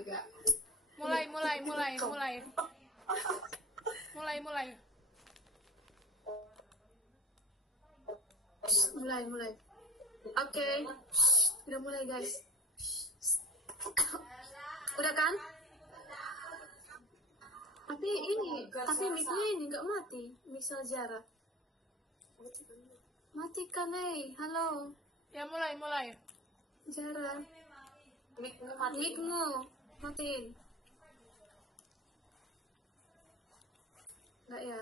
agak. Mulai. Mulai. Oke. Udah mulai, guys. Udah kan? Tapi mic-nya ini nggak mati. Mic Zara. Matikan, halo. Ya, mulai. Zara. Mic-mu matiin. Nggak ya?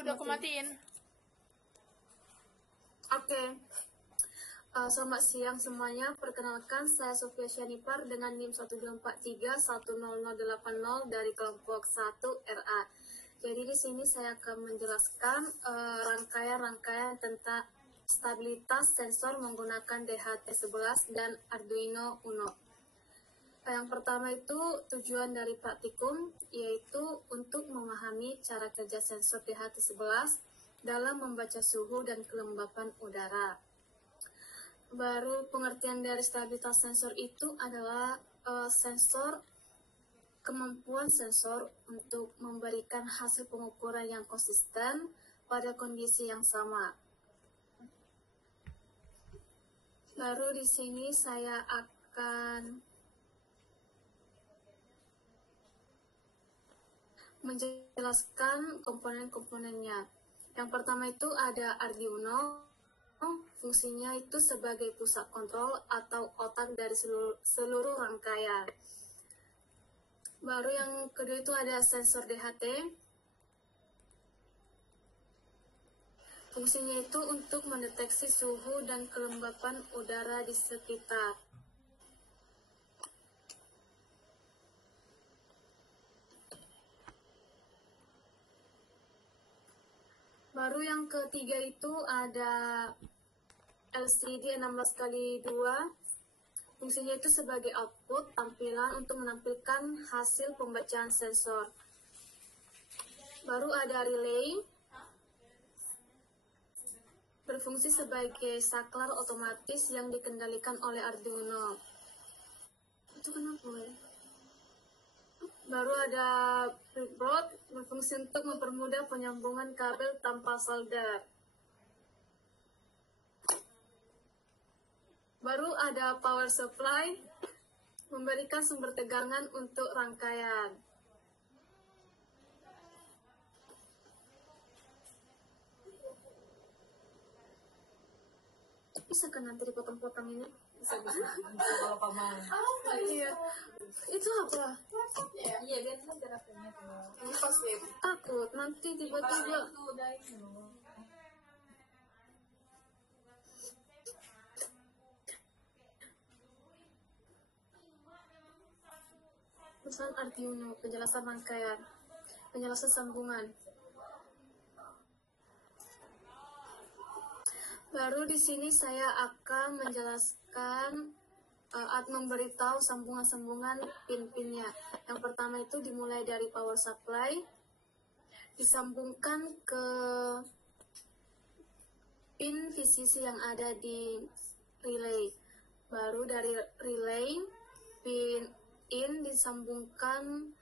Udah kematiin. Oke. Selamat siang semuanya. Perkenalkan, saya Sofia Syanipar dengan NIM 124310080 dari kelompok 1 RA. Jadi di sini saya akan menjelaskan rangkaian tentang stabilitas sensor menggunakan DHT11 dan Arduino Uno. Yang pertama itu tujuan dari praktikum, yaitu untuk memahami cara kerja sensor DHT11 dalam membaca suhu dan kelembapan udara. Baru pengertian dari stabilitas sensor itu adalah kemampuan sensor untuk memberikan hasil pengukuran yang konsisten pada kondisi yang sama. Baru di sini saya akan menjelaskan komponen-komponennya. Yang pertama itu ada Arduino. Fungsinya itu sebagai pusat kontrol atau otak dari seluruh rangkaian. Baru yang kedua itu ada sensor DHT. Fungsinya itu untuk mendeteksi suhu dan kelembapan udara di sekitar. Baru yang ketiga itu ada LCD 16x2. Fungsinya itu sebagai output tampilan untuk menampilkan hasil pembacaan sensor. Baru ada relay. Berfungsi sebagai saklar otomatis yang dikendalikan oleh Arduino. Itu kenapa ya? Baru ada breadboard, berfungsi untuk mempermudah penyambungan kabel tanpa solder. Baru ada power supply, memberikan sumber tegangan untuk rangkaian. Bisa kan nanti dipotong-potong ini? Bisa kalau paman. Iya. Itu apa? Iya, dia tuh terapinya tuh. Ini pasti takut nanti tiba-tiba. Itu udah itu. Pesan Arduino, penjelasan rangkaian, penjelasan sambungan. Baru di sini saya akan menjelaskan memberitahu sambungan-sambungan pin-pinnya. Yang pertama itu dimulai dari power supply, disambungkan ke pin VCC yang ada di relay. Baru dari relay, pin in disambungkan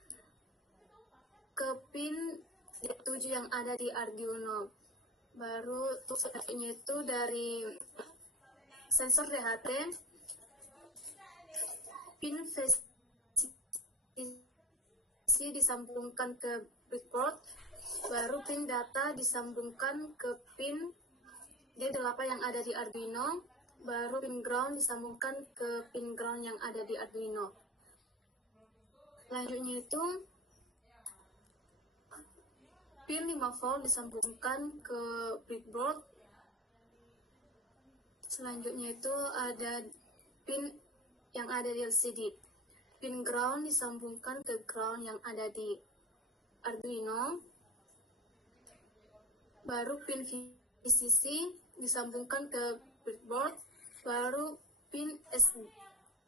ke pin 7 yang ada di Arduino. Baru selanjutnya itu dari sensor DHT, pin VCC disambungkan ke breadboard. Baru pin data disambungkan ke pin D8 yang ada di Arduino. Baru pin ground disambungkan ke pin ground yang ada di Arduino. Selanjutnya itu pin 5 volt disambungkan ke breadboard. Selanjutnya itu ada pin yang ada di LCD. Pin ground disambungkan ke ground yang ada di Arduino. Baru pin VCC disambungkan ke breadboard. Baru pin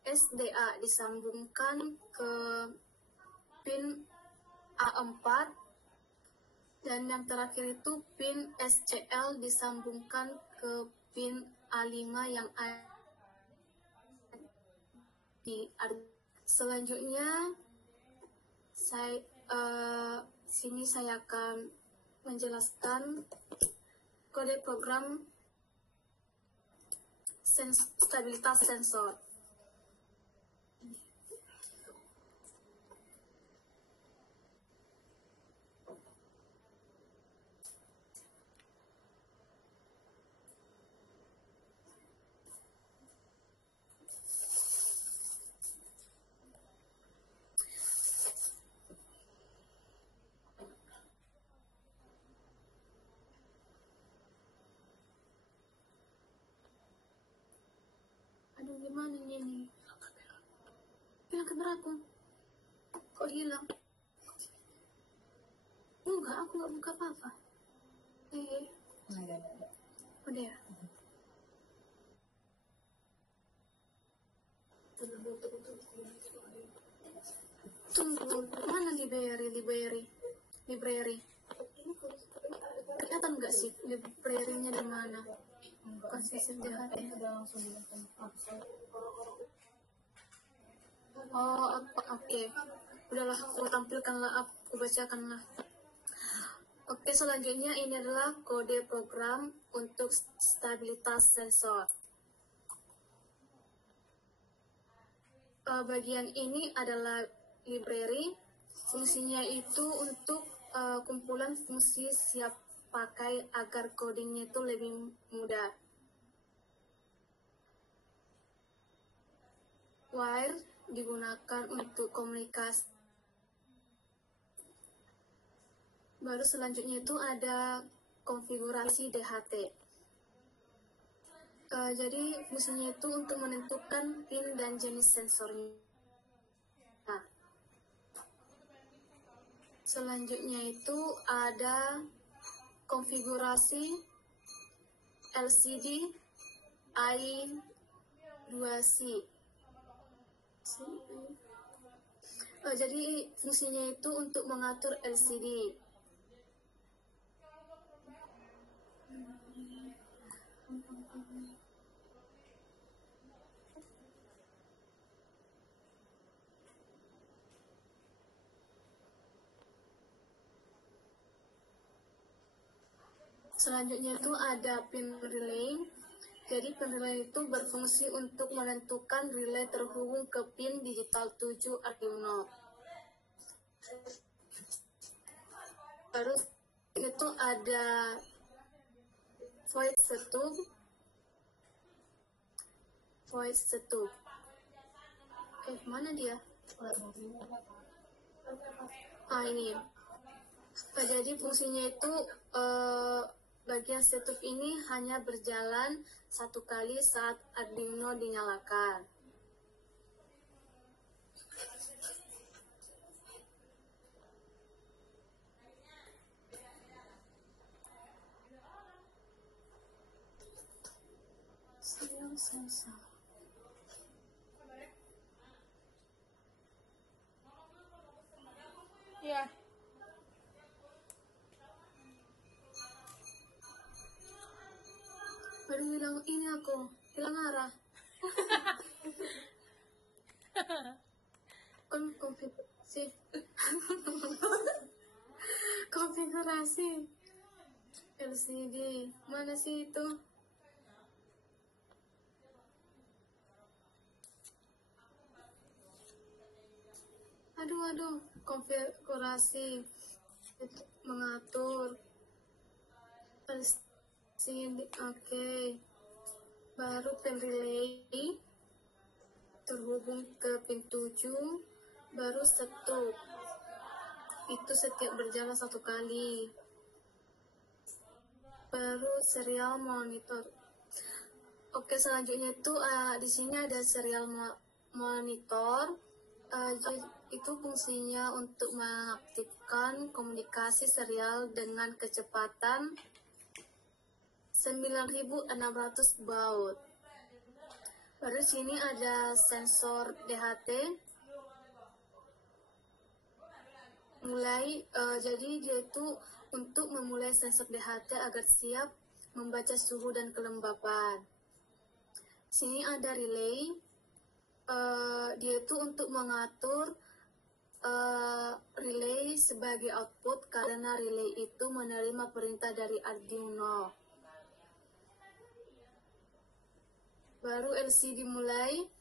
SDA disambungkan ke pin A4. Dan yang terakhir itu pin SCL disambungkan ke pin A5 yang ada Selanjutnya sini saya akan menjelaskan kode program stabilitas sensor. Aduh, gimana ini? Hilang kamera aku. Kok hilang? Enggak, aku nggak buka apa-apa. Udah ya? Tunggu, mana library? Kelihatan nggak sih library-nya di mana? Konsisten DHT. Udah langsung dilakukan. Oh, oke. Udahlah, aku tampilkanlah, aku bacakanlah. Oke, selanjutnya ini adalah kode program untuk stabilitas sensor. Bagian ini adalah library. Fungsinya itu untuk kumpulan fungsi siap pakai agar codingnya itu lebih mudah. Wire digunakan untuk komunikasi. Baru selanjutnya itu ada konfigurasi DHT. Jadi fungsinya itu untuk menentukan pin dan jenis sensornya. Nah, selanjutnya itu ada konfigurasi LCD I2C. Jadi fungsinya itu untuk mengatur LCD. Selanjutnya itu ada pin relay. Jadi pin relay itu berfungsi untuk menentukan relay terhubung ke pin digital 7 Arduino. Terus itu ada void setub. Mana dia? Ini. Jadi fungsinya itu bagian setup ini hanya berjalan satu kali saat Arduino dinyalakan. Sensor. Iya. Baru bilang ini aku hilang arah. Konfigurasi LCD mana sih itu? Aduh, konfigurasi itu mengatur LCD. Oke. Baru pin relay terhubung ke pin 7, baru setup. Itu setiap berjalan satu kali. Baru serial monitor. Oke, selanjutnya itu di sini ada serial monitor. Itu fungsinya untuk mengaktifkan komunikasi serial dengan kecepatan 9600 baud. Baru sini ada sensor DHT. Jadi dia itu untuk memulai sensor DHT agar siap membaca suhu dan kelembapan. Sini ada relay. dia itu untuk mengatur relay sebagai output karena relay itu menerima perintah dari Arduino. Baru LCD mulai.